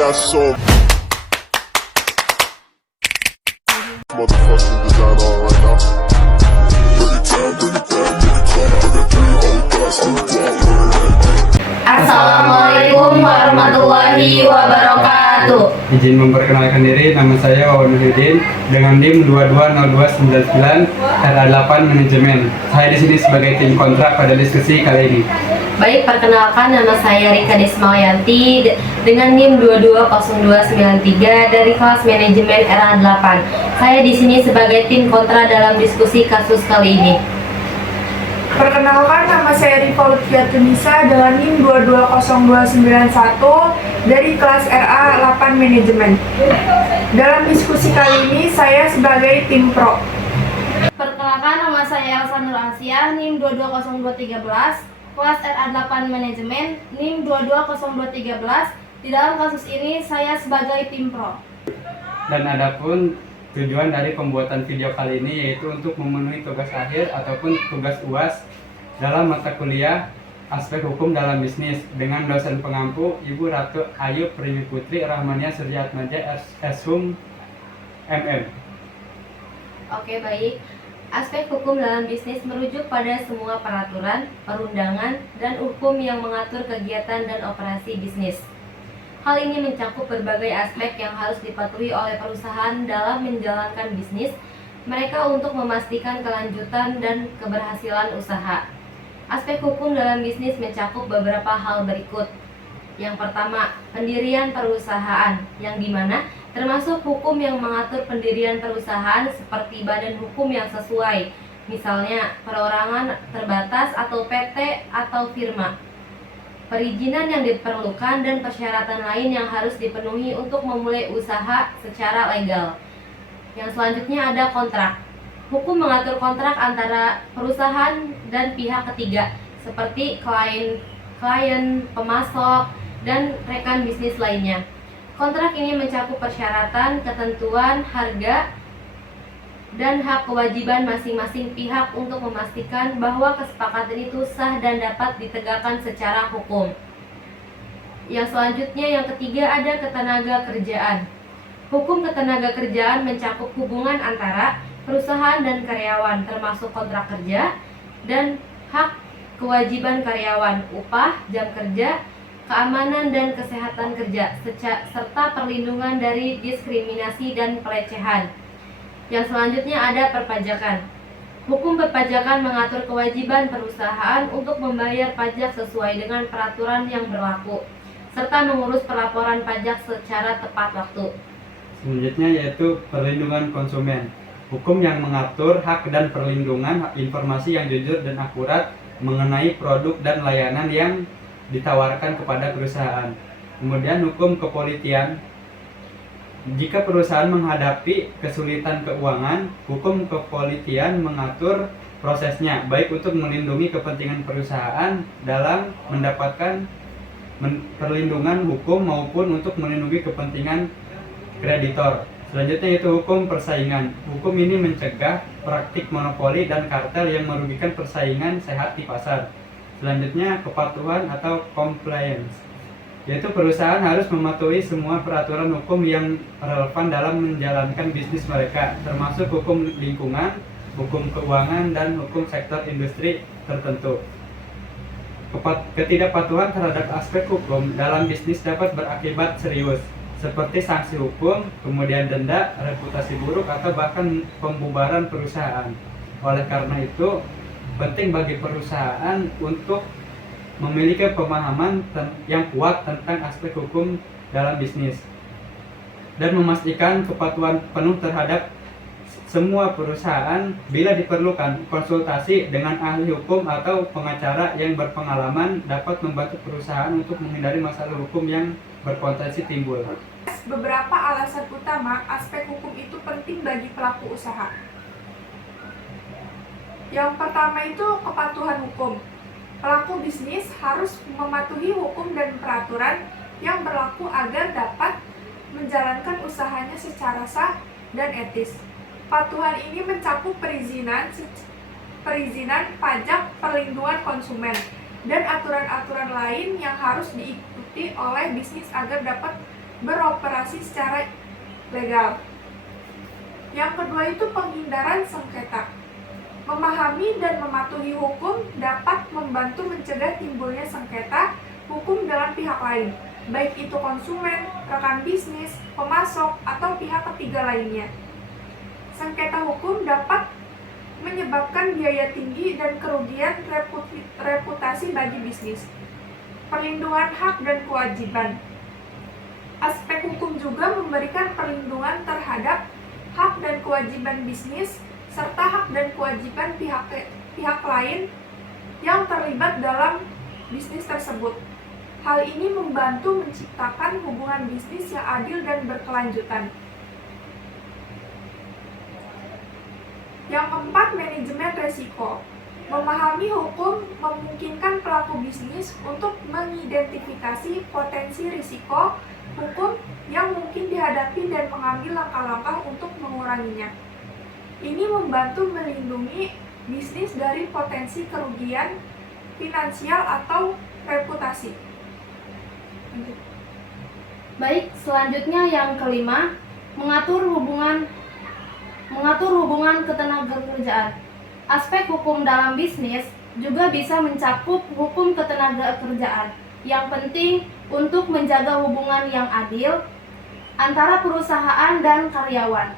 got so motherfucking design on right now. Bring it down, bring it down, bring it down. I got three old guys to Assalamualaikum warahmatullahi wabarakatuh. Izin memperkenalkan diri, nama saya Wawan Nuruddin dengan NIM 220299 RA8 Manajemen. Saya di sini sebagai tim kontrak pada diskusi kali ini. Baik, perkenalkan nama saya Rika Desmayanti dengan NIM 220293 dari kelas manajemen RA8. Saya di sini sebagai tim kontra dalam diskusi kasus kali ini. Perkenalkan, nama saya Rifa Lutfiatunisa dengan NIM 220291 dari kelas RA8 Manajemen. Dalam diskusi kali ini, saya sebagai tim pro. Perkenalkan, nama saya Elsa Nur Asia, NIM 220213, kelas RA8 Manajemen, NIM 220213. Di dalam kasus ini, saya sebagai tim pro. Dan adapun tujuan dari pembuatan video kali ini yaitu untuk memenuhi tugas akhir ataupun tugas UAS dalam mata kuliah aspek hukum dalam bisnis dengan dosen pengampu Ibu Ratu Ayu Primi Putri Rahmania Suryatmaja Eshum MM. Oke, baik. Aspek hukum dalam bisnis merujuk pada semua peraturan, perundangan, dan hukum yang mengatur kegiatan dan operasi bisnis. Hal ini mencakup berbagai aspek yang harus dipatuhi oleh perusahaan dalam menjalankan bisnis mereka untuk memastikan kelanjutan dan keberhasilan usaha. Aspek hukum dalam bisnis mencakup beberapa hal berikut. Yang pertama, pendirian perusahaan, yang dimana termasuk hukum yang mengatur pendirian perusahaan seperti badan hukum yang sesuai, misalnya perorangan terbatas atau PT atau firma. Perizinan yang diperlukan dan persyaratan lain yang harus dipenuhi untuk memulai usaha secara legal. Yang selanjutnya ada kontrak. Hukum mengatur kontrak antara perusahaan dan pihak ketiga seperti klien, pemasok, dan rekan bisnis lainnya. Kontrak ini mencakup persyaratan, ketentuan, harga, dan hak kewajiban masing-masing pihak untuk memastikan bahwa kesepakatan itu sah dan dapat ditegakkan secara hukum. Yang selanjutnya, yang ketiga, ada ketenaga kerjaan. Hukum ketenaga kerjaan mencakup hubungan antara perusahaan dan karyawan, termasuk kontrak kerja dan hak kewajiban karyawan, upah, jam kerja, keamanan dan kesehatan kerja, serta perlindungan dari diskriminasi dan pelecehan. Yang selanjutnya ada perpajakan. Hukum perpajakan mengatur kewajiban perusahaan untuk membayar pajak sesuai dengan peraturan yang berlaku, serta mengurus pelaporan pajak secara tepat waktu. Selanjutnya yaitu perlindungan konsumen. Hukum yang mengatur hak dan perlindungan informasi yang jujur dan akurat mengenai produk dan layanan yang ditawarkan kepada perusahaan. Kemudian hukum kepolisian. Jika perusahaan menghadapi kesulitan keuangan, hukum kepolisian mengatur prosesnya, baik untuk melindungi kepentingan perusahaan dalam mendapatkan perlindungan hukum maupun untuk melindungi kepentingan kreditor. Selanjutnya yaitu hukum persaingan. Hukum ini mencegah praktik monopoli dan kartel yang merugikan persaingan sehat di pasar. Selanjutnya kepatuhan atau compliance, yaitu perusahaan harus mematuhi semua peraturan hukum yang relevan dalam menjalankan bisnis mereka, termasuk hukum lingkungan, hukum keuangan, dan hukum sektor industri tertentu. Ketidakpatuhan terhadap aspek hukum dalam bisnis dapat berakibat serius, seperti sanksi hukum, kemudian denda, reputasi buruk, atau bahkan pembubaran perusahaan. Oleh karena itu, penting bagi perusahaan untuk memiliki pemahaman yang kuat tentang aspek hukum dalam bisnis dan memastikan kepatuhan penuh terhadap semua perusahaan. Bila diperlukan, konsultasi dengan ahli hukum atau pengacara yang berpengalaman dapat membantu perusahaan untuk menghindari masalah hukum yang berpotensi timbul. Beberapa alasan utama aspek hukum itu penting bagi pelaku usaha. Yang pertama itu kepatuhan hukum. Pelaku bisnis harus mematuhi hukum dan peraturan yang berlaku agar dapat menjalankan usahanya secara sah dan etis. Kepatuhan ini mencakup perizinan, pajak, perlindungan konsumen, dan aturan-aturan lain yang harus diikuti oleh bisnis agar dapat beroperasi secara legal. Yang kedua itu penghindaran sengketa. Memahami dan mematuhi hukum dapat membantu mencegah timbulnya sengketa hukum dengan pihak lain, baik itu konsumen, rekan bisnis, pemasok, atau pihak ketiga lainnya. Sengketa hukum dapat menyebabkan biaya tinggi dan kerugian reputasi bagi bisnis. Perlindungan hak dan kewajiban. Aspek hukum juga memberikan perlindungan terhadap hak dan kewajiban bisnis serta hak dan kewajiban pihak lain yang terlibat dalam bisnis tersebut. Hal ini membantu menciptakan hubungan bisnis yang adil dan berkelanjutan. Yang keempat, manajemen resiko. Memahami hukum memungkinkan pelaku bisnis untuk mengidentifikasi potensi risiko hukum yang mungkin dihadapi dan mengambil langkah-langkah untuk menguranginya. Ini membantu melindungi bisnis dari potensi kerugian finansial atau reputasi. Baik, selanjutnya yang kelima, mengatur hubungan ketenagakerjaan. Aspek hukum dalam bisnis juga bisa mencakup hukum ketenagakerjaan yang penting untuk menjaga hubungan yang adil antara perusahaan dan karyawan.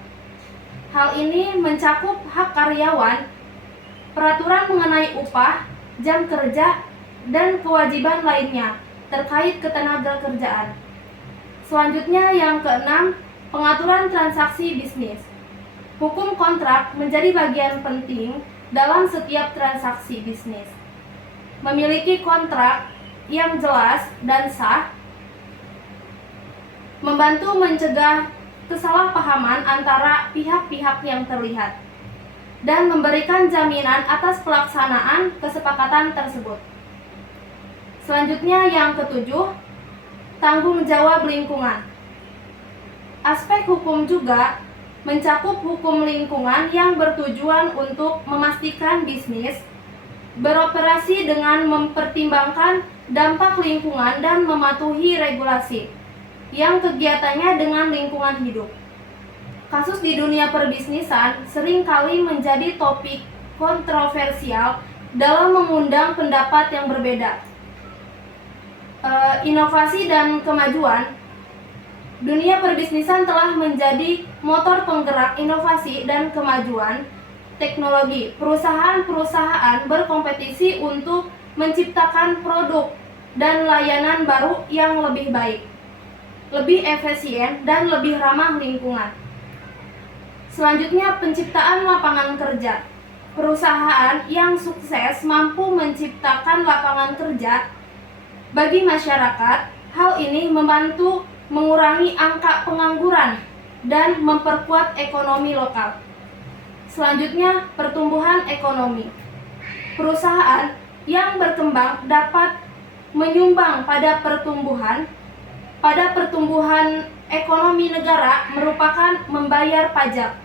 Hal ini mencakup hak karyawan, peraturan mengenai upah, jam kerja, dan kewajiban lainnya terkait ketenagakerjaan. Selanjutnya yang keenam, pengaturan transaksi bisnis. Hukum kontrak menjadi bagian penting dalam setiap transaksi bisnis. Memiliki kontrak yang jelas dan sah membantu mencegah kesalahpahaman antara pihak-pihak yang terlibat dan memberikan jaminan atas pelaksanaan kesepakatan tersebut. Selanjutnya yang ketujuh, tanggung jawab lingkungan. Aspek hukum juga mencakup hukum lingkungan yang bertujuan untuk memastikan bisnis beroperasi dengan mempertimbangkan dampak lingkungan dan mematuhi regulasi yang kegiatannya dengan lingkungan hidup. Kasus di dunia perbisnisan seringkali menjadi topik kontroversial dalam mengundang pendapat yang berbeda. Inovasi dan kemajuan. Dunia perbisnisan telah menjadi motor penggerak inovasi dan kemajuan teknologi. Perusahaan-perusahaan berkompetisi untuk menciptakan produk dan layanan baru yang lebih baik, lebih efisien, dan lebih ramah lingkungan. Selanjutnya, penciptaan lapangan kerja. Perusahaan yang sukses mampu menciptakan lapangan kerja bagi masyarakat. Hal ini membantu mengurangi angka pengangguran dan memperkuat ekonomi lokal. Selanjutnya, pertumbuhan ekonomi. Perusahaan yang berkembang dapat menyumbang pada pertumbuhan ekonomi negara merupakan membayar pajak,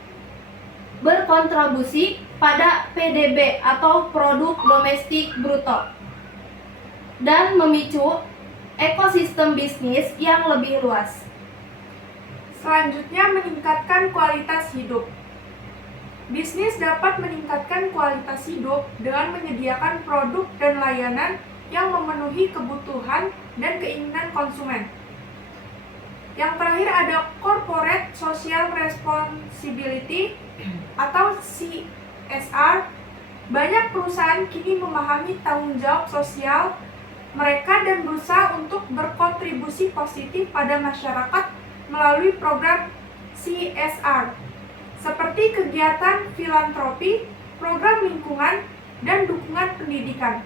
berkontribusi pada PDB atau produk domestik bruto, dan memicu ekosistem bisnis yang lebih luas. Selanjutnya, meningkatkan kualitas hidup. Bisnis dapat meningkatkan kualitas hidup dengan menyediakan produk dan layanan yang memenuhi kebutuhan dan keinginan konsumen. Yang terakhir ada Corporate Social Responsibility atau CSR. Banyak perusahaan kini memahami tanggung jawab sosial mereka dan berusaha untuk berkontribusi positif pada masyarakat melalui program CSR, seperti kegiatan filantropi, program lingkungan, dan dukungan pendidikan.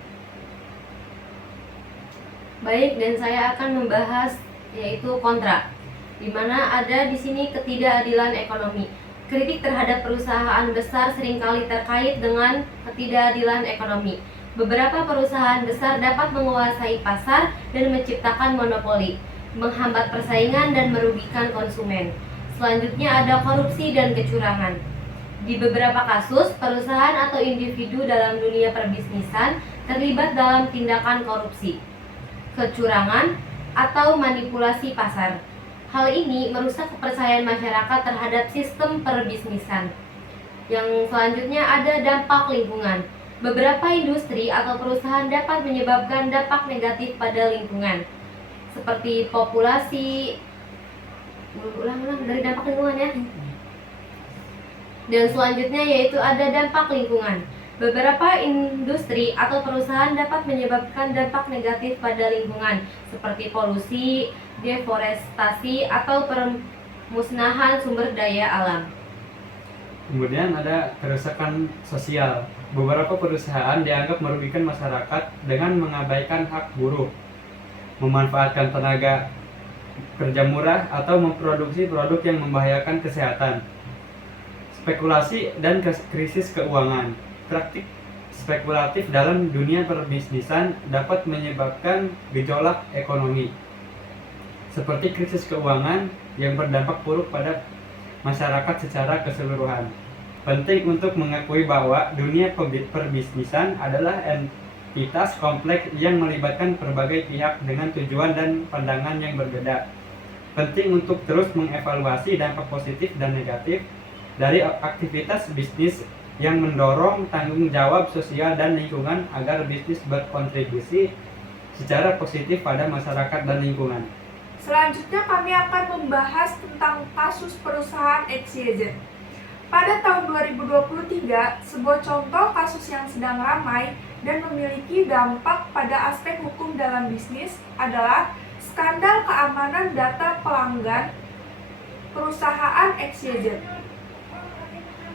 Baik, dan saya akan membahas yaitu kontrak, di mana ada di sini ketidakadilan ekonomi. Kritik terhadap perusahaan besar seringkali terkait dengan ketidakadilan ekonomi. Beberapa perusahaan besar dapat menguasai pasar dan menciptakan monopoli, menghambat persaingan dan merugikan konsumen. Selanjutnya ada korupsi dan kecurangan. Di beberapa kasus, perusahaan atau individu dalam dunia perbisnisan terlibat dalam tindakan korupsi, kecurangan, atau manipulasi pasar. Hal ini merusak kepercayaan masyarakat terhadap sistem perbisnisan. Yang selanjutnya ada dampak lingkungan. Beberapa industri atau perusahaan dapat menyebabkan dampak negatif pada lingkungan, seperti populasi. Ulang-ulang dari dampak lingkungan ya. Dan selanjutnya yaitu ada dampak lingkungan. Beberapa industri atau perusahaan dapat menyebabkan dampak negatif pada lingkungan, seperti polusi, deforestasi, atau permusnahan sumber daya alam. Kemudian ada kerusakan sosial. Beberapa perusahaan dianggap merugikan masyarakat dengan mengabaikan hak buruh, memanfaatkan tenaga kerja murah, atau memproduksi produk yang membahayakan kesehatan. Spekulasi dan krisis keuangan. Praktik spekulatif dalam dunia perbisnisan dapat menyebabkan gejolak ekonomi, seperti krisis keuangan yang berdampak buruk pada masyarakat secara keseluruhan. Penting untuk mengakui bahwa dunia perbisnisan adalah entitas kompleks yang melibatkan berbagai pihak dengan tujuan dan pandangan yang berbeda. Penting untuk terus mengevaluasi dampak positif dan negatif dari aktivitas bisnis yang mendorong tanggung jawab sosial dan lingkungan agar bisnis berkontribusi secara positif pada masyarakat dan lingkungan. Selanjutnya kami akan membahas tentang kasus perusahaan XYZ. Pada tahun 2023, sebuah contoh kasus yang sedang ramai dan memiliki dampak pada aspek hukum dalam bisnis adalah skandal keamanan data pelanggan perusahaan XYZ.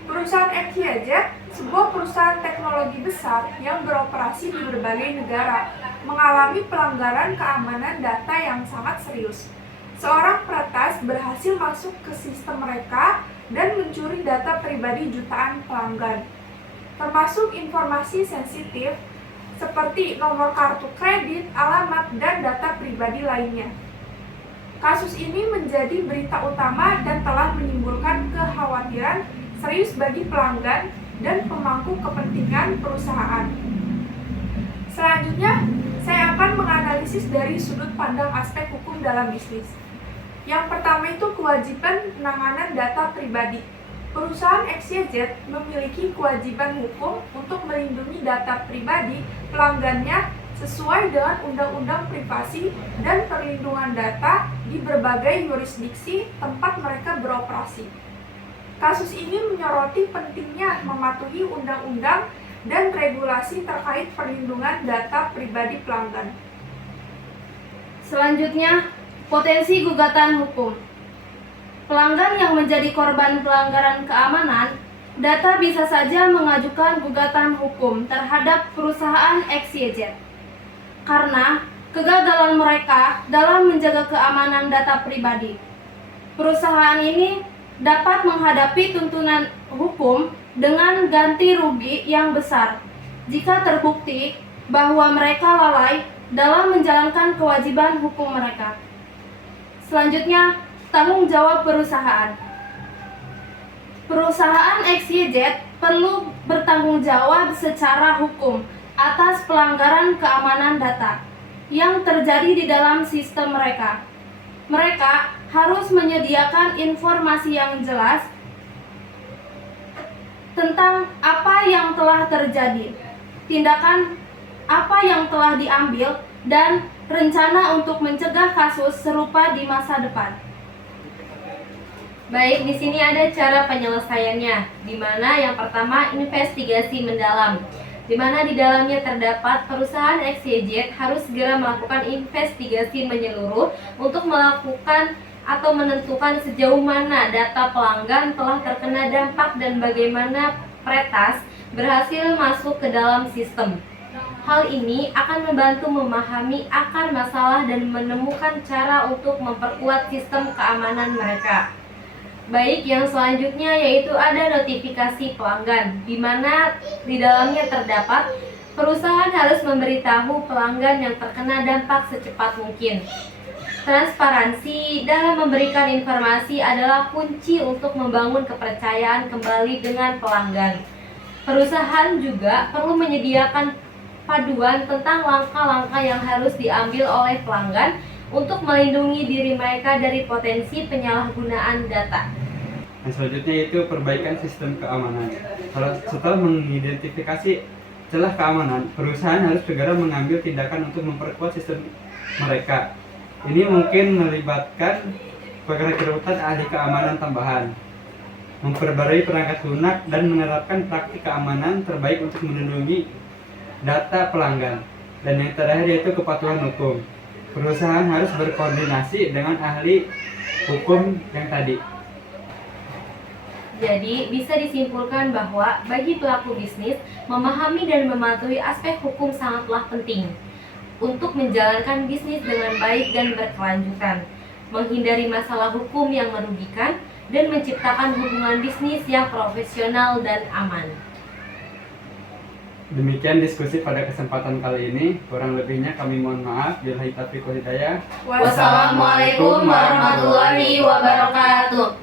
Perusahaan XYZ, sebuah perusahaan teknologi besar yang beroperasi di berbagai negara, mengalami pelanggaran keamanan data yang sangat serius. Seorang peretas berhasil masuk ke sistem mereka dan mencuri data pribadi jutaan pelanggan, termasuk informasi sensitif seperti nomor kartu kredit, alamat, dan data pribadi lainnya. Kasus ini menjadi berita utama dan telah menimbulkan kekhawatiran serius bagi pelanggan dan pemangku kepentingan perusahaan. Selanjutnya, saya akan menganalisis dari sudut pandang aspek hukum dalam bisnis. Yang pertama itu kewajiban penanganan data pribadi. Perusahaan XYZ memiliki kewajiban hukum untuk melindungi data pribadi pelanggannya sesuai dengan Undang-Undang Privasi dan Perlindungan Data di berbagai yurisdiksi tempat mereka beroperasi. Kasus ini menyoroti pentingnya mematuhi undang-undang dan regulasi terkait perlindungan data pribadi pelanggan. Selanjutnya, potensi gugatan hukum. Pelanggan yang menjadi korban pelanggaran keamanan data bisa saja mengajukan gugatan hukum terhadap perusahaan XYZ karena kegagalan mereka dalam menjaga keamanan data pribadi. Perusahaan ini dapat menghadapi tuntutan hukum dengan ganti rugi yang besar jika terbukti bahwa mereka lalai dalam menjalankan kewajiban hukum mereka. Selanjutnya, tanggung jawab perusahaan. Perusahaan XYZ perlu bertanggung jawab secara hukum atas pelanggaran keamanan data yang terjadi di dalam sistem mereka. Mereka harus menyediakan informasi yang jelas tentang apa yang telah terjadi, tindakan apa yang telah diambil, dan rencana untuk mencegah kasus serupa di masa depan. Baik, di sini ada cara penyelesaiannya, di mana yang pertama investigasi mendalam, di mana di dalamnya terdapat perusahaan XYZ harus segera melakukan investigasi menyeluruh untuk melakukan atau menentukan sejauh mana data pelanggan telah terkena dampak dan bagaimana peretas berhasil masuk ke dalam sistem. Hal ini akan membantu memahami akar masalah dan menemukan cara untuk memperkuat sistem keamanan mereka. Baik, yang selanjutnya yaitu ada notifikasi pelanggan, di mana di dalamnya terdapat perusahaan harus memberitahu pelanggan yang terkena dampak secepat mungkin. Transparansi dalam memberikan informasi adalah kunci untuk membangun kepercayaan kembali dengan pelanggan. Perusahaan juga perlu menyediakan paduan tentang langkah-langkah yang harus diambil oleh pelanggan untuk melindungi diri mereka dari potensi penyalahgunaan data. Dan selanjutnya yaitu perbaikan sistem keamanan. Setelah mengidentifikasi celah keamanan, perusahaan harus segera mengambil tindakan untuk memperkuat sistem mereka. Ini mungkin melibatkan perekrutan ahli keamanan tambahan, memperbarui perangkat lunak, dan menerapkan praktik keamanan terbaik untuk melindungi data pelanggan. Dan yang terakhir yaitu kepatuhan hukum. Perusahaan harus berkoordinasi dengan ahli hukum yang tadi. Jadi, bisa disimpulkan bahwa bagi pelaku bisnis, memahami dan mematuhi aspek hukum sangatlah penting untuk menjalankan bisnis dengan baik dan berkelanjutan, menghindari masalah hukum yang merugikan, dan menciptakan hubungan bisnis yang profesional dan aman. Demikian diskusi pada kesempatan kali ini. Kurang lebihnya kami mohon maaf. Billahi taufiq wal hidayah. Wassalamualaikum warahmatullahi wabarakatuh.